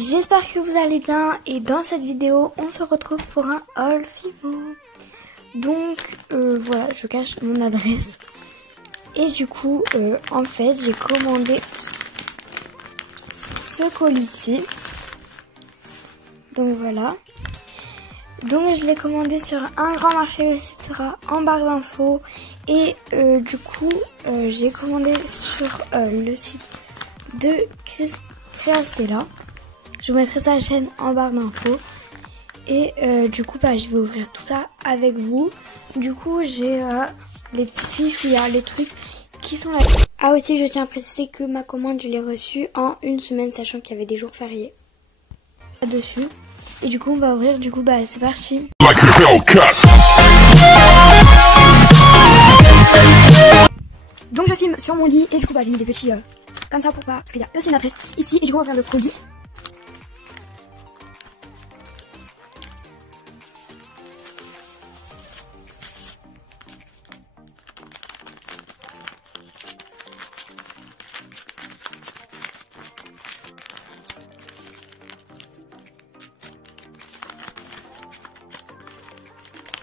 J'espère que vous allez bien et dans cette vidéo on se retrouve pour un haul Fimo. Donc voilà, je cache mon adresse et du coup en fait j'ai commandé ce colis-ci. Donc voilà, donc je l'ai commandé sur un grand marché, le site sera en barre d'infos. Et du coup j'ai commandé sur le site de Créastella. Je vous mettrai sa chaîne en barre d'infos. Et du coup je vais ouvrir tout ça avec vous. Du coup j'ai les petites fiches où il y a les trucs qui sont là. Ah aussi je tiens à préciser que ma commande je l'ai reçue en une semaine, sachant qu'il y avait des jours fériés là-dessus. Et du coup on va ouvrir, du coup c'est parti. Donc je filme sur mon lit et du coup j'ai mis des petits comme ça pour pas, parce qu'il y a aussi une adresse ici. Et du coup on va faire le colis.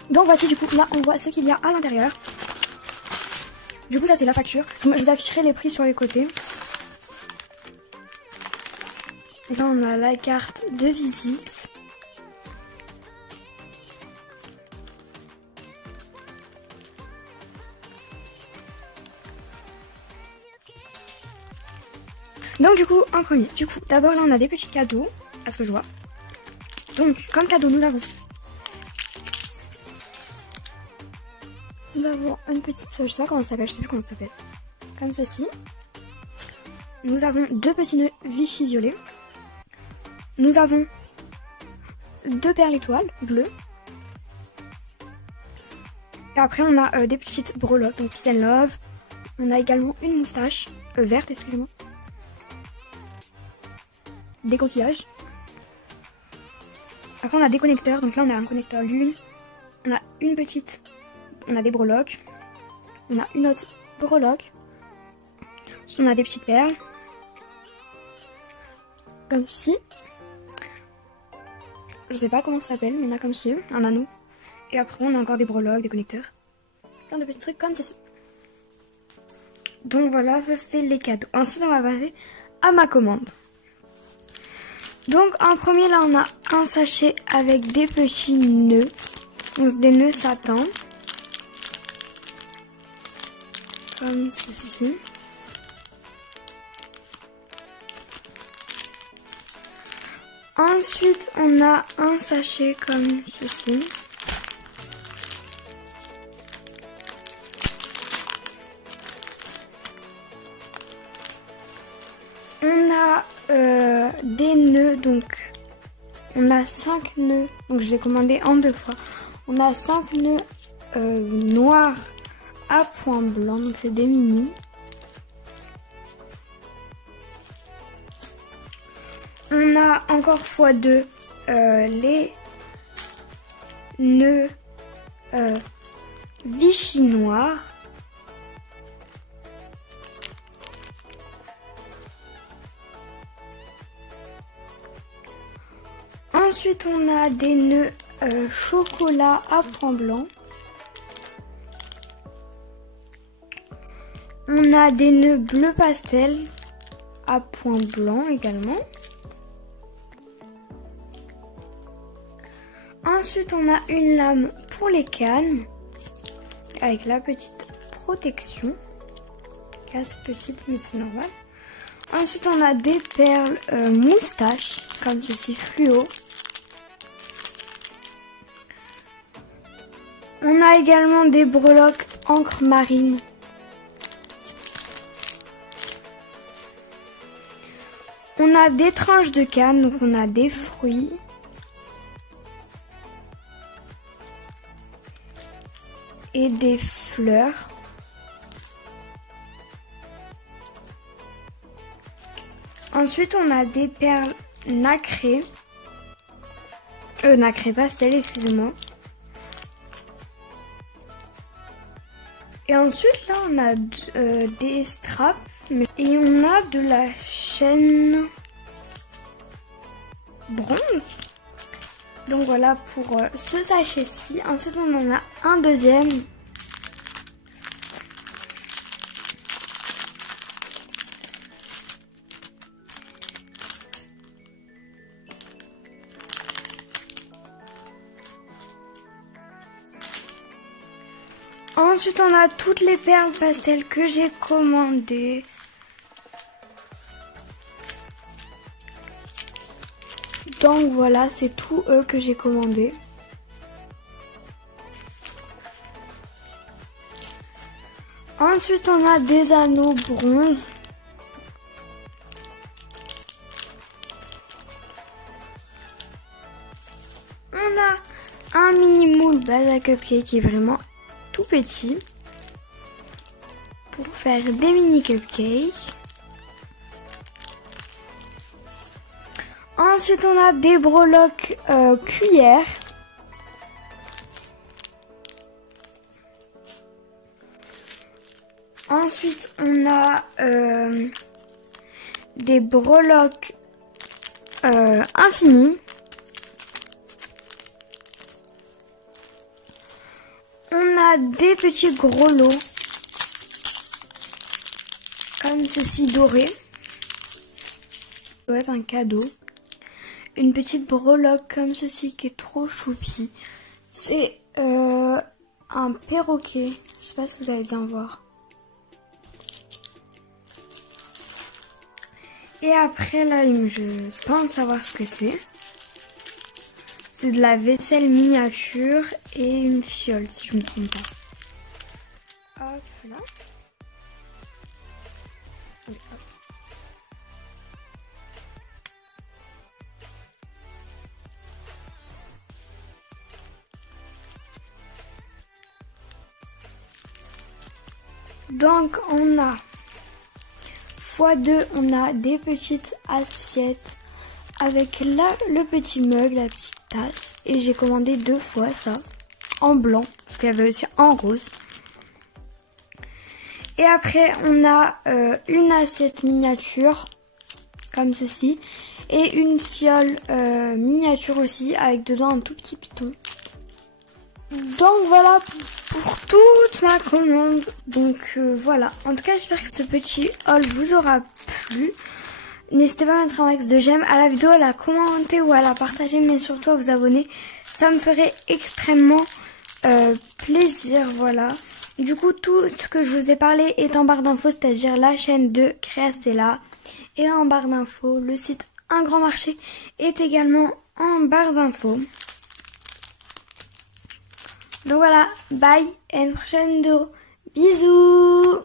Donc voici, du coup là on voit ce qu'il y a à l'intérieur. Du coup ça c'est la facture. Je vous afficherai les prix sur les côtés. Et là on a la carte de visite. Donc du coup en premier, d'abord là on a des petits cadeaux, à ce que je vois. Donc comme cadeau nous avons une petite, je sais pas comment ça s'appelle, je sais plus comment ça s'appelle, comme ceci. Nous avons deux petits nœuds Vichy violets. Nous avons deux perles étoiles bleues. Et après on a des petites breloques, donc Peace and Love. On a également une moustache verte, excusez-moi. Des coquillages. Après on a des connecteurs, donc là on a un connecteur lune. On a une petite, on a des breloques. On a une autre breloque. Ensuite on a des petites perles. Comme ci. Je sais pas comment ça s'appelle, mais on a comme ci, un anneau. Et après on a encore des breloques, des connecteurs. Plein de petits trucs comme ceci. Donc voilà, ça c'est les cadeaux. Ensuite on va passer à ma commande. Donc en premier là on a un sachet avec des petits nœuds. Donc des nœuds satin. Comme ceci. Ensuite on a un sachet comme ceci. On a des nœuds, donc on a 5 nœuds, donc je l'ai commandé en 2 fois. On a 5 nœuds noirs à point blanc, donc c'est des mini. On a encore x2 les nœuds Vichy noirs. Ensuite on a des nœuds chocolat à point blanc. On a des nœuds bleu pastel à point blanc également. Ensuite on a une lame pour les cannes avec la petite protection. Casse petite mais c'est normal. Ensuite on a des perles moustaches comme ceci fluo. On a également des breloques encre marine. On a des tranches de canne, donc on a des fruits. Et des fleurs. Ensuite on a des perles nacrées. Nacré pastel, excusez-moi. Et ensuite là on a des straps et on a de la chaîne bronze. Donc voilà pour ce sachet-ci. Ensuite on en a un deuxième. Ensuite on a toutes les perles pastel que j'ai commandées. Donc voilà, c'est tout eux que j'ai commandé. Ensuite on a des anneaux bronze. On a un mini moule base à cupcake qui est vraiment tout petit pour faire des mini cupcakes. Ensuite on a des breloques cuillères. Ensuite on a des breloques infinis. On a des petits gros lots, comme ceci doré. Ça doit être un cadeau. Une petite breloque comme ceci qui est trop choupi. C'est un perroquet. Je sais pas si vous allez bien voir. Et après là, je pense savoir ce que c'est. C'est de la vaisselle miniature et une fiole, si je ne me trompe pas. Hop là. Et hop. Donc on a x2, on a des petites assiettes avec là le petit mug, la petite tasse. Et j'ai commandé 2 fois ça, en blanc, parce qu'il y avait aussi en rose. Et après on a une assiette miniature, comme ceci. Et une fiole miniature aussi, avec dedans un tout petit piton. Donc voilà pour toute ma commande. Donc voilà, en tout cas j'espère que ce petit haul vous aura plu. N'hésitez pas à mettre un max de j'aime à la vidéo, à la commenter ou à la partager, mais surtout à vous abonner. Ça me ferait extrêmement plaisir, voilà. Du coup, tout ce que je vous ai parlé est en barre d'infos, c'est-à-dire la chaîne de Créastella. Et en barre d'infos, le site Un Grand Marché est également en barre d'infos. Donc voilà, bye et à une prochaine vidéo. Bisous!